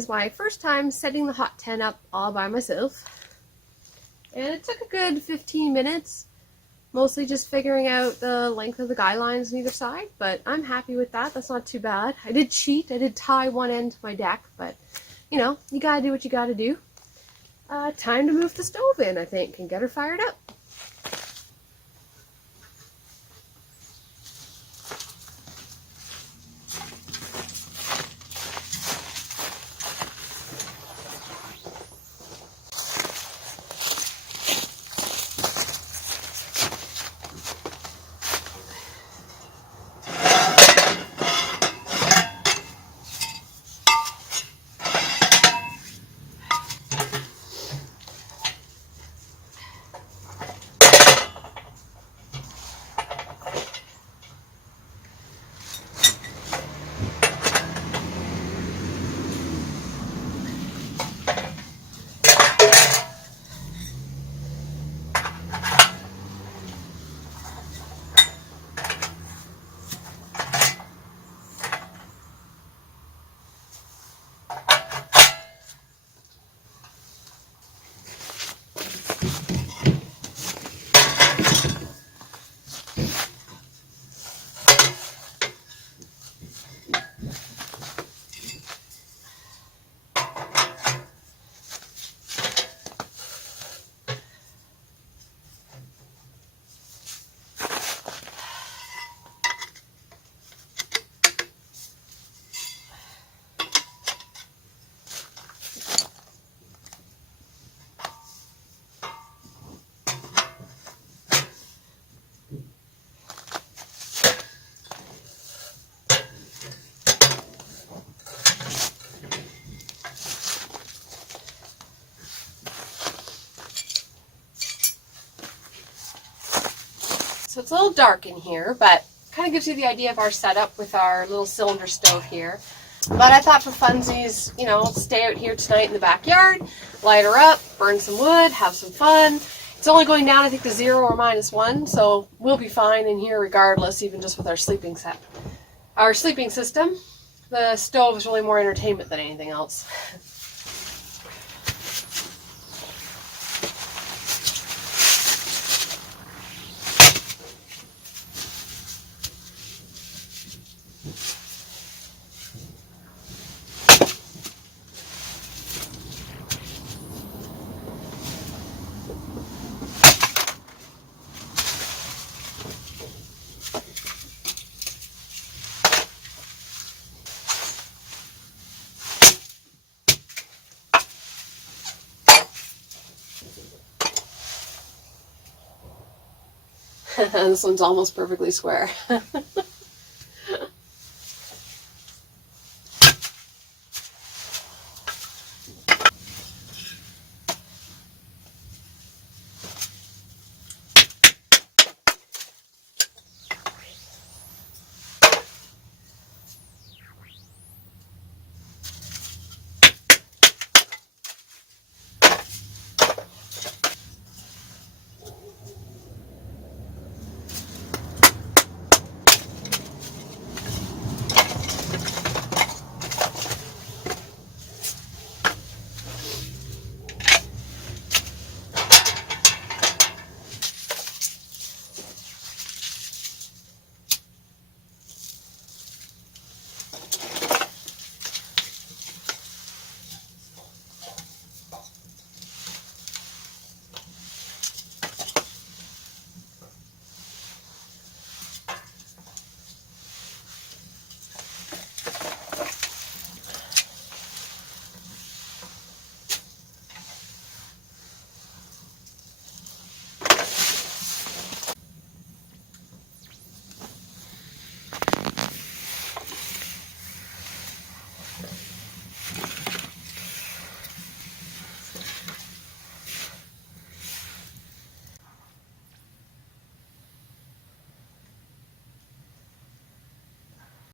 is my first time setting the hot tent up all by myself. And it took a good 15 minutes, mostly just figuring out the length of the guy lines on either side, but I'm happy with that. That's not too bad. I did cheat. I did tie one end to my deck, but you know, you gotta do what you gotta do. Time to move the stove in, I think, and get her fired up. So it's a little dark in here, but kind of gives you the idea of our setup with our little cylinder stove here. But I thought for funsies, you know, I'll stay out here tonight in the backyard, light her up, burn some wood, have some fun. It's only going down, I think, to 0 or -1, so we'll be fine in here regardless, even just with our sleeping system. The stove is really more entertainment than anything else. This one's almost perfectly square.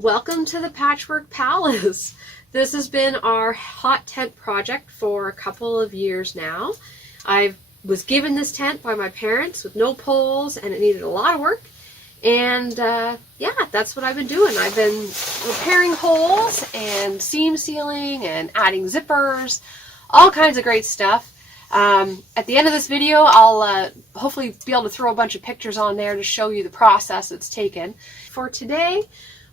Welcome to the Patchwork Palace. This has been our hot tent project for a couple of years now. I was given this tent by my parents with no poles and it needed a lot of work. And yeah, that's what I've been doing. I've been repairing holes and seam sealing and adding zippers, all kinds of great stuff. At the end of this video, I'll hopefully be able to throw a bunch of pictures on there to show you the process it's taken. For today,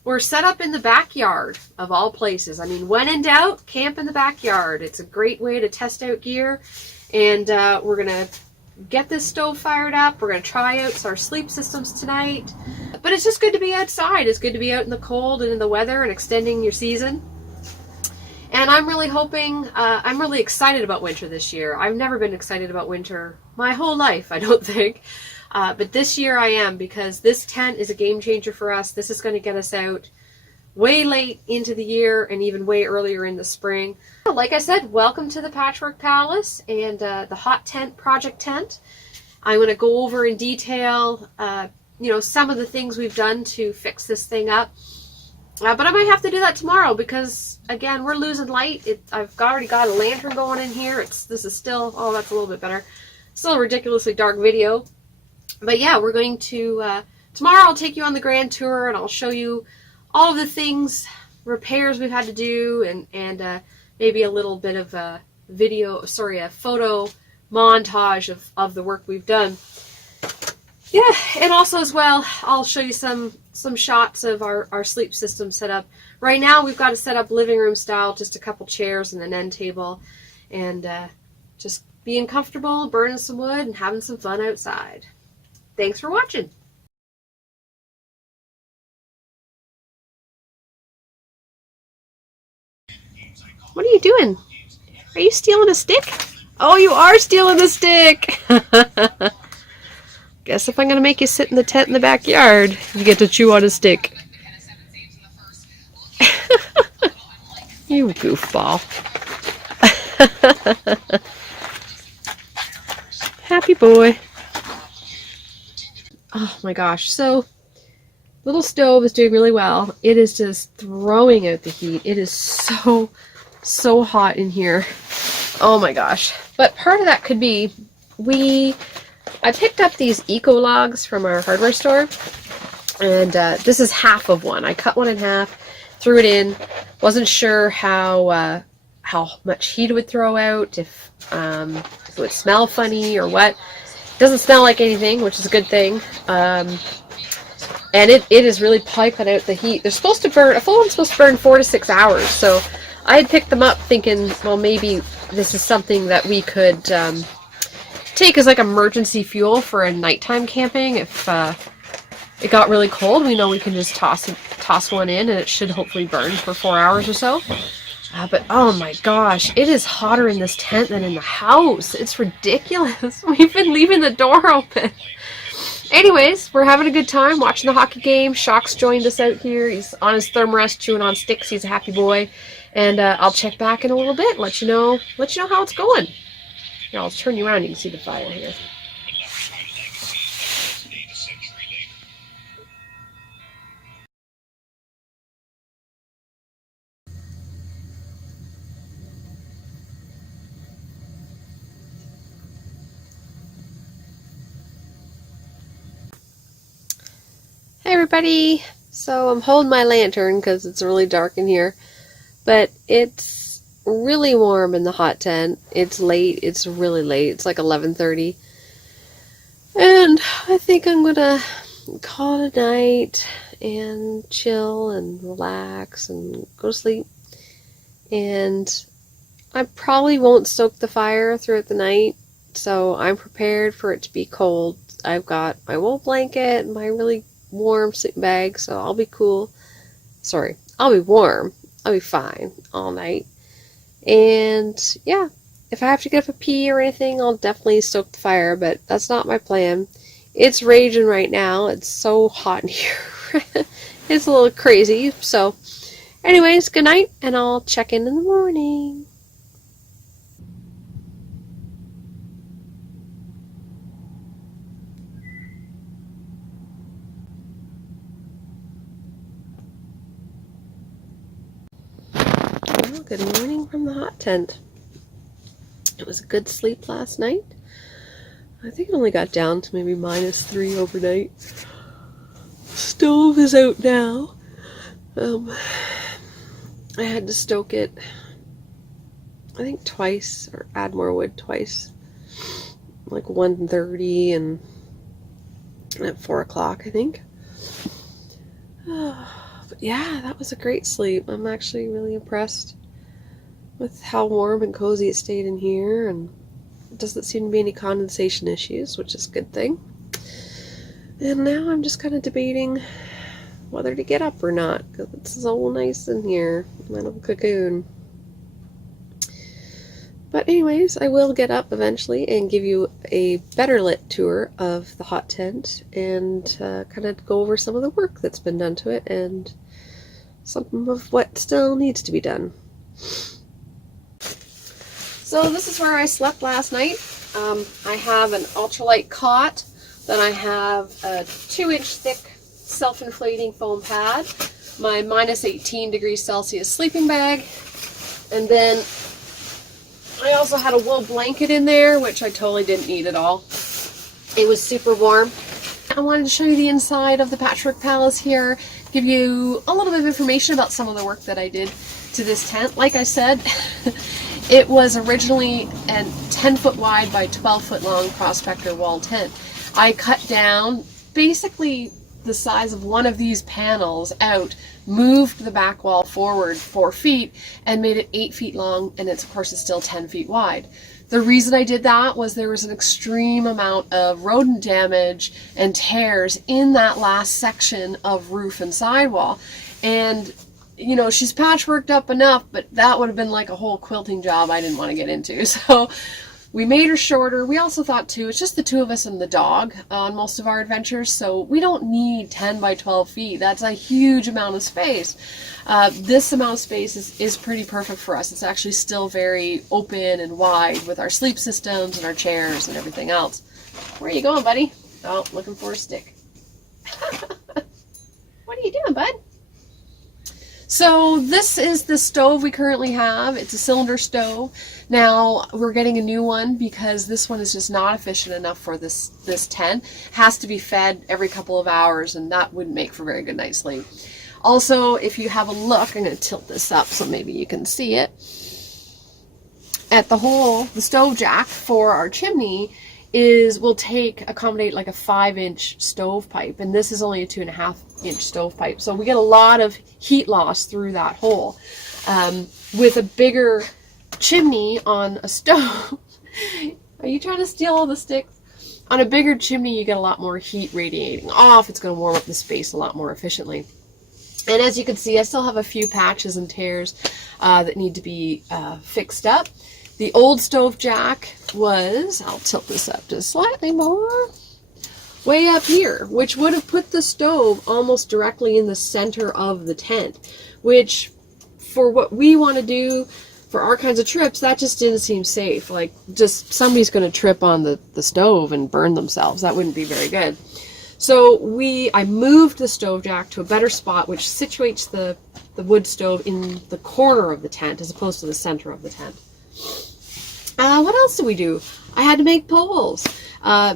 we're set up in the backyard of all places. I mean, when in doubt, camp in the backyard. It's a great way to test out gear. And we're going to get this stove fired up. We're going to try out our sleep systems tonight. But it's just good to be outside. It's good to be out in the cold and in the weather and extending your season. And I'm really hoping, I'm really excited about winter this year. I've never been excited about winter my whole life, I don't think. But this year I am, because this tent is a game changer for us. This is going to get us out way late into the year and even way earlier in the spring. Like I said, welcome to the Patchwork Palace and the Hot Tent Project Tent. I'm going to go over in detail, you know, some of the things we've done to fix this thing up. But I might have to do that tomorrow because, again, we're losing light. I've already got a lantern going in here. This is still, oh, that's a little bit better. Still a ridiculously dark video. But yeah, we're going to, tomorrow I'll take you on the grand tour and I'll show you all of the things, repairs we've had to do, and maybe a little bit of a a photo montage of the work we've done. Yeah, and also as well, I'll show you some shots of our sleep system set up. Right now we've got it set up living room style, just a couple chairs and an end table, and just being comfortable, burning some wood, and having some fun outside. Thanks for watching. What are you doing? Are you stealing a stick? Oh, you are stealing the stick! Guess if I'm going to make you sit in the tent in the backyard, you get to chew on a stick. You goofball. Happy boy. Oh my gosh. So, little stove is doing really well. It is just throwing out the heat. It is so hot in here. Oh my gosh. But part of that could be, I picked up these eco logs from our hardware store, and this is half of one. I cut one in half, threw it in. Wasn't sure how much heat it would throw out, if it would smell funny or what. It doesn't smell like anything, which is a good thing. And it is really piping out the heat. They're supposed to burn, a full one's supposed to burn 4 to 6 hours. So I had picked them up thinking, well, maybe this is something that we could take as like emergency fuel for a nighttime camping. If it got really cold, we know we can just toss one in and it should hopefully burn for 4 hours or so. But oh my gosh, it is hotter in this tent than in the house. It's ridiculous. We've been leaving the door open. Anyways, we're having a good time watching the hockey game. Shock's joined us out here. He's on his thermarest chewing on sticks. He's a happy boy. And I'll check back in a little bit and let you know how it's going. Here, I'll turn you around. You can see the fire here. Hey everybody! So I'm holding my lantern because it's really dark in here, but it's really warm in the hot tent. It's late. It's really late. It's like 11:30, and I think I'm gonna call it a night and chill and relax and go to sleep. And I probably won't stoke the fire throughout the night, so I'm prepared for it to be cold. I've got my wool blanket and my really warm sleeping bag, so I'll be cool. Sorry, I'll be warm. I'll be fine all night. And yeah, if I have to get up a pee or anything, I'll definitely stoke the fire, but that's not my plan. It's raging right now. It's so hot in here. It's a little crazy. So anyways, good night, and I'll check in the morning. Well, good morning from the hot tent. It was a good sleep last night. I think it only got down to maybe -3 overnight. stove is out now. I had to stoke it, I think twice, or add more wood twice. Like 1:30 and at 4 o'clock, I think. But yeah, that was a great sleep. I'm actually really impressed with how warm and cozy it stayed in here, and it doesn't seem to be any condensation issues, which is a good thing. And now I'm just kind of debating whether to get up or not, because it's so nice in here, my little cocoon. But anyways, I will get up eventually and give you a better lit tour of the hot tent and kind of go over some of the work that's been done to it and some of what still needs to be done. So this is where I slept last night. I have an ultralight cot, then I have a 2-inch thick self-inflating foam pad, my minus 18 degrees Celsius sleeping bag, and then I also had a wool blanket in there, which I totally didn't need at all. It was super warm. I wanted to show you the inside of the Patchwork Palace here, give you a little bit of information about some of the work that I did to this tent. Like I said, it was originally a 10-foot wide by 12-foot long prospector wall tent. I cut down basically the size of one of these panels out, moved the back wall forward 4 feet, and made it 8 feet long, and it's, of course, it's still 10 feet wide. The reason I did that was there was an extreme amount of rodent damage and tears in that last section of roof and sidewall. And, you know, she's patchworked up enough, but that would have been like a whole quilting job I didn't want to get into. So we made her shorter. We also thought, too, it's just the two of us and the dog on most of our adventures, so we don't need 10 by 12 feet. That's a huge amount of space. This amount of space is pretty perfect for us. It's actually still very open and wide with our sleep systems and our chairs and everything else. Where are you going, buddy? Oh, looking for a stick. What are you doing, bud? So this is the stove we currently have. It's a cylinder stove. Now we're getting a new one because this one is just not efficient enough for this tent. It has to be fed every couple of hours, and that wouldn't make for very good night's sleep. Also, if you have a look, I'm going to tilt this up so maybe you can see it. At the hole, the stove jack for our chimney will accommodate like a 5-inch stovepipe, and this is only a 2.5-inch stovepipe. So we get a lot of heat loss through that hole. With a bigger chimney on a stove, are you trying to steal all the sticks? On a bigger chimney, you get a lot more heat radiating off. It's going to warm up the space a lot more efficiently. And as you can see, I still have a few patches and tears that need to be fixed up. The old stove jack was, I'll tilt this up just slightly more, way up here, which would have put the stove almost directly in the center of the tent, which for what we want to do for our kinds of trips, that just didn't seem safe. Like, just somebody's going to trip on the stove and burn themselves. That wouldn't be very good. So I moved the stove jack to a better spot, which situates the wood stove in the corner of the tent as opposed to the center of the tent. What else did we do? I had to make poles.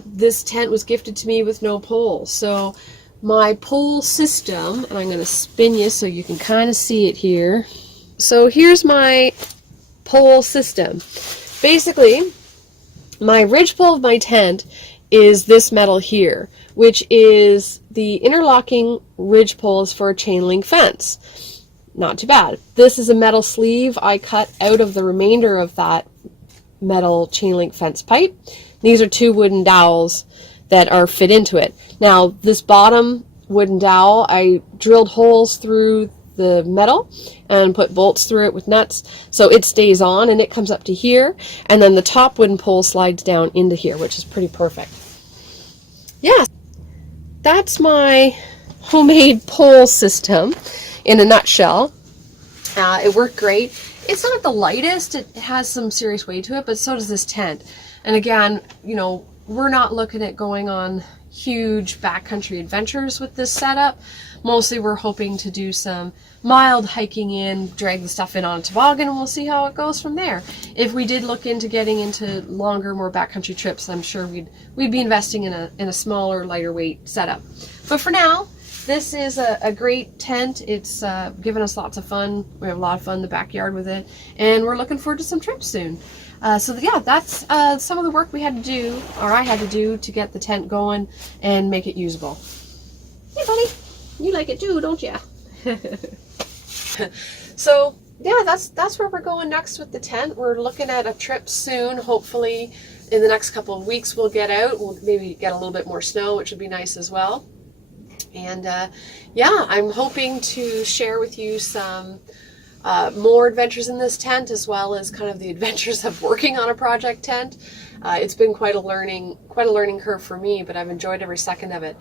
This tent was gifted to me with no poles. So my pole system, and I'm going to spin you so you can kind of see it here. So here's my pole system. Basically, my ridgepole of my tent is this metal here, which is the interlocking ridgepoles for a chain link fence. Not too bad. This is a metal sleeve I cut out of the remainder of that metal chain link fence pipe. These are 2 wooden dowels that are fit into it. Now, this bottom wooden dowel, I drilled holes through the metal and put bolts through it with nuts so it stays on and it comes up to here, and then the top wooden pole slides down into here, which is pretty perfect. Yeah, that's my homemade pole system in a nutshell. It worked great. It's not the lightest, it has some serious weight to it, but so does this tent. And again, you know, we're not looking at going on huge backcountry adventures with this setup. Mostly we're hoping to do some mild hiking in, drag the stuff in on a toboggan, and we'll see how it goes from there. If we did look into getting into longer, more backcountry trips, I'm sure we'd be investing in a smaller, lighter weight setup. But for now, this is a great tent. It's given us lots of fun. We have a lot of fun in the backyard with it, and we're looking forward to some trips soon. So yeah, that's some of the work we had to do, or I had to do, to get the tent going and make it usable. Hey buddy, you like it too, don't you? So yeah, that's where we're going next with the tent. We're looking at a trip soon. Hopefully in the next couple of weeks we'll get out. We'll maybe get a little bit more snow, which would be nice as well. And yeah, I'm hoping to share with you some more adventures in this tent, as well as kind of the adventures of working on a project tent. It's been quite a learning curve for me, but I've enjoyed every second of it.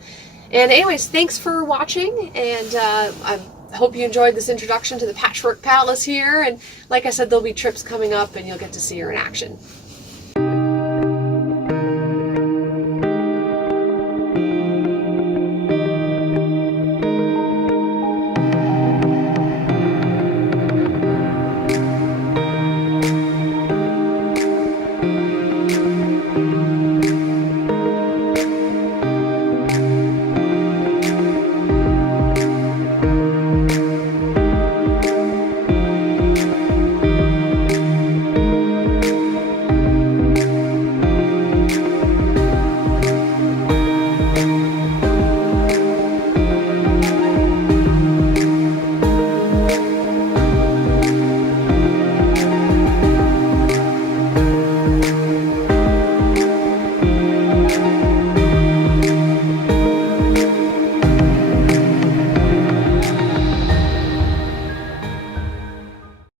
And anyways, thanks for watching, and I hope you enjoyed this introduction to the Patchwork Palace here. And like I said, there'll be trips coming up and you'll get to see her in action.